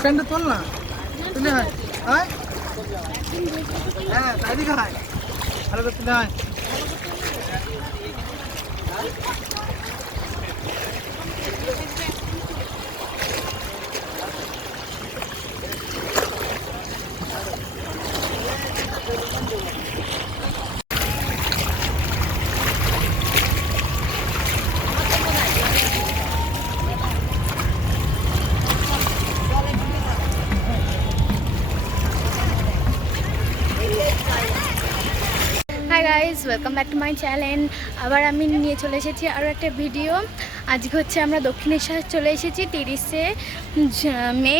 ফ্যানটা তোল না, তুলে হয় হ্যাঁ তাইদিকে হয় ভালো করে তুলে হয়। Hi guys, welcome back to my channel. আবার আমি নিয়ে চলে এসেছি আরও একটা ভিডিও। আজকে হচ্ছে আমরা দক্ষিণেশ্বর চলে এসেছি 30শে মে।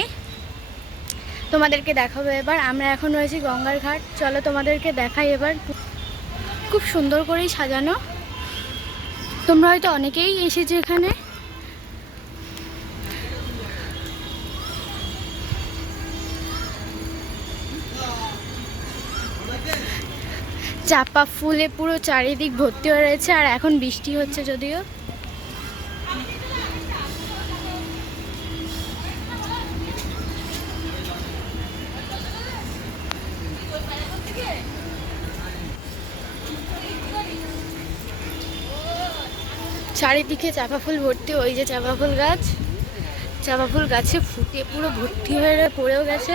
তোমাদেরকে দেখাবো এবার। আমরা এখন রয়েছি গঙ্গার ঘাট। চলো তোমাদেরকে দেখাই এবার। খুব সুন্দর করেই সাজানো। তোমরা হয়তো অনেকেই এসেছো এখানে। চাপা ফুলে পুরো চারিদিক ভর্তি হয়ে রয়েছে, আর এখন বৃষ্টি হচ্ছে যদিও। চারিদিকে চাপা ফুল ভর্তি। ওই যে চাপা ফুল গাছ, চাপা ফুল গাছে ফুটে পুরো ভর্তি হয়ে পড়েও গেছে।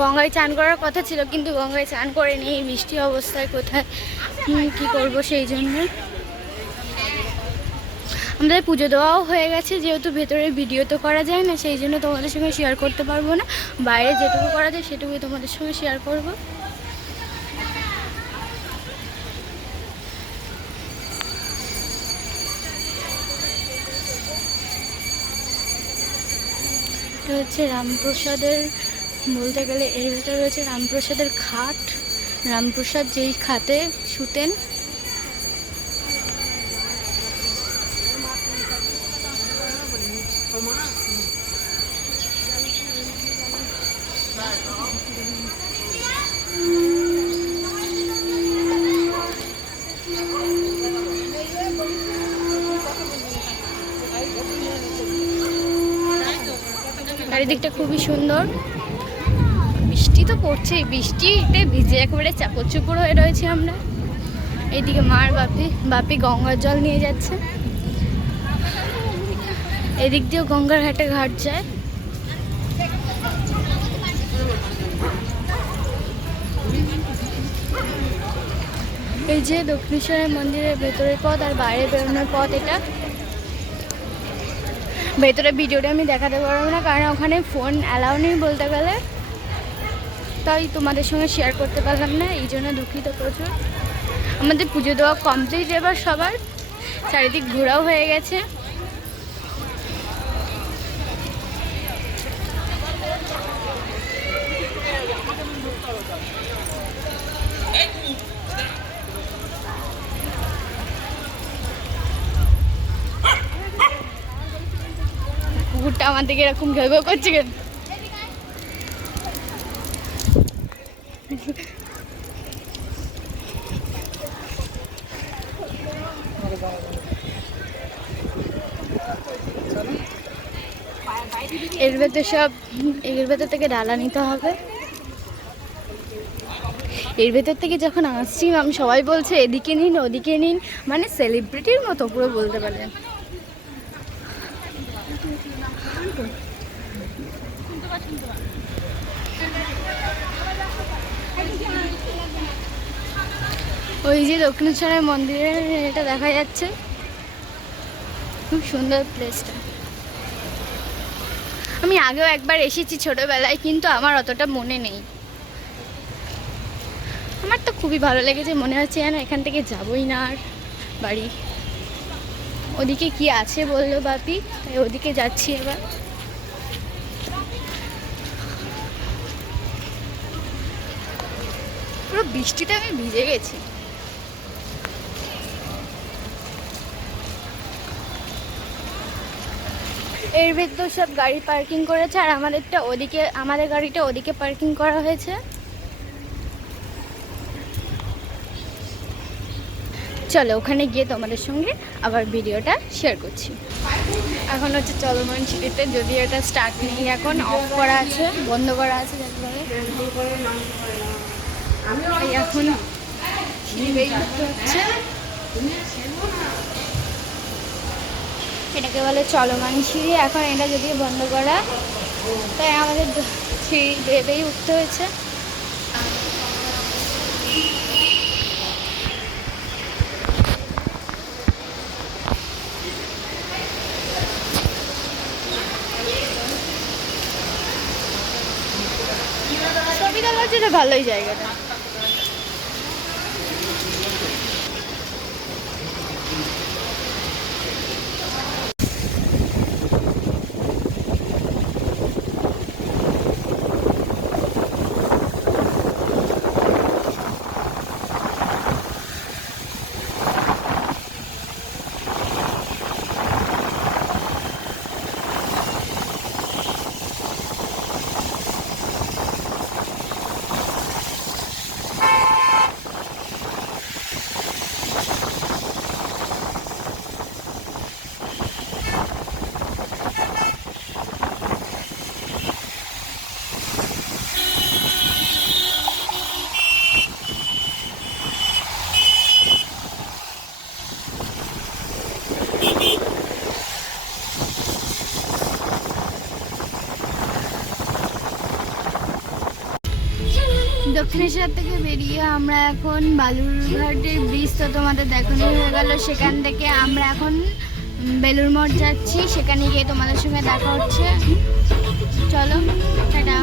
গঙ্গায় চান করার কথা ছিল, কিন্তু গঙ্গায় চান করে নেই বৃষ্টি অবস্থায়। কোথায় কি করব, সেই জন্য আমাদের পুজো দেওয়াও হয়ে গেছে। যেহেতু ভেতরে ভিডিও তো করা যায় না, সেই জন্য তোমাদের সঙ্গে শেয়ার করতে পারবো না। বাইরে যেটুকু করা যায় সেটুকুই তোমাদের সঙ্গে শেয়ার করব। এটা হচ্ছে রামপ্রসাদের, বলতে গেলে এর ভেতরে রয়েছে রামপ্রসাদের খাট। রামপ্রসাদ যেই খাটে শুতেন। চারিদিকটা খুবই সুন্দর। বৃষ্টি তো পড়ছেই, বৃষ্টিতে ভিজে একেবারে চাপড় চুপড় হয়ে রয়েছি আমরা। এইদিকে মার বাপি গঙ্গার জল নিয়ে যাচ্ছে। এদিক দিয়েও গঙ্গার ঘাটে ঘাট যায়। এই যে দক্ষিণেশ্বরের মন্দিরের ভেতরের পথ আর বাইরে বেরোনোর পথ। এটা ভেতরে ভিডিওটা আমি দেখাতে পারবো না, কারণ ওখানে ফোন অ্যালাউ নেই বলতে গেলে। তাই তোমাদের সঙ্গে শেয়ার করতে পারলাম না, এই জন্য দুঃখিত প্রচুর। আমাদের পুজো দেওয়া কমপ্লিট এবার সবার। চারিদিক ঘোরাও হয়ে গেছে। কুকুরটা আমার দিকে এরকম ঘেউ ঘেউ করছে কেন? এর ভেতর থেকে ডালা নিতে হবে। এর ভেতর থেকে যখন আসছি আমি সবাই বলছে এদিকে নিন ওদিকে নিন, মানে সেলিব্রিটির মতো পুরো বলতে পারেন। ওই যে দক্ষিণেশ্বরের মন্দিরের এটা দেখা যাচ্ছে। খুব সুন্দর প্লেসটা। আমি আগেও একবার এসেছি ছোটবেলায়, কিন্তু আমার অতটা মনে নেই। আমার তো খুবই ভালো লেগেছে, মনে হচ্ছে যেন এখান থেকে যাবই না আর বাড়ি। ওদিকে কি আছে বললো বাপি, তাই ওদিকে যাচ্ছি এবার। পুরো বৃষ্টিতে আমি ভিজে গেছি। এর ভিতর সব গাড়ি পার্কিং করেছে আর আমাদের গাড়িটা ওদিকে পার্কিং করা হয়েছে। চলো ওখানে গিয়ে তোমাদের সঙ্গে আবার ভিডিওটা শেয়ার করছি। এখন হচ্ছে চলমান সিঁড়িতে, যদিও এটা স্টার্ট নেই, এখন অফ করা আছে, বন্ধ করা আছে এখন সিঁড়ি বেয়ে উঠতে হচ্ছে। এটাকে বলে চলমান সিঁড়ি। এখন এটা যদিও বন্ধ করা, তাই আমাদের সিঁড়ি বেয়ে বেয়ে উঠতে হয়েছে। ছবি তোলার জন্য ভালোই জায়গাটা। দক্ষিণেশ্বর থেকে বেরিয়ে আমরা এখন বালুরঘাটের ব্রিজ তো তোমাদের দেখানো হয়ে গেল। সেখান থেকে আমরা এখন বেলুড় মঠ যাচ্ছি, সেখানে গিয়ে তোমাদের সঙ্গে দেখা হচ্ছে। চলো টাটা।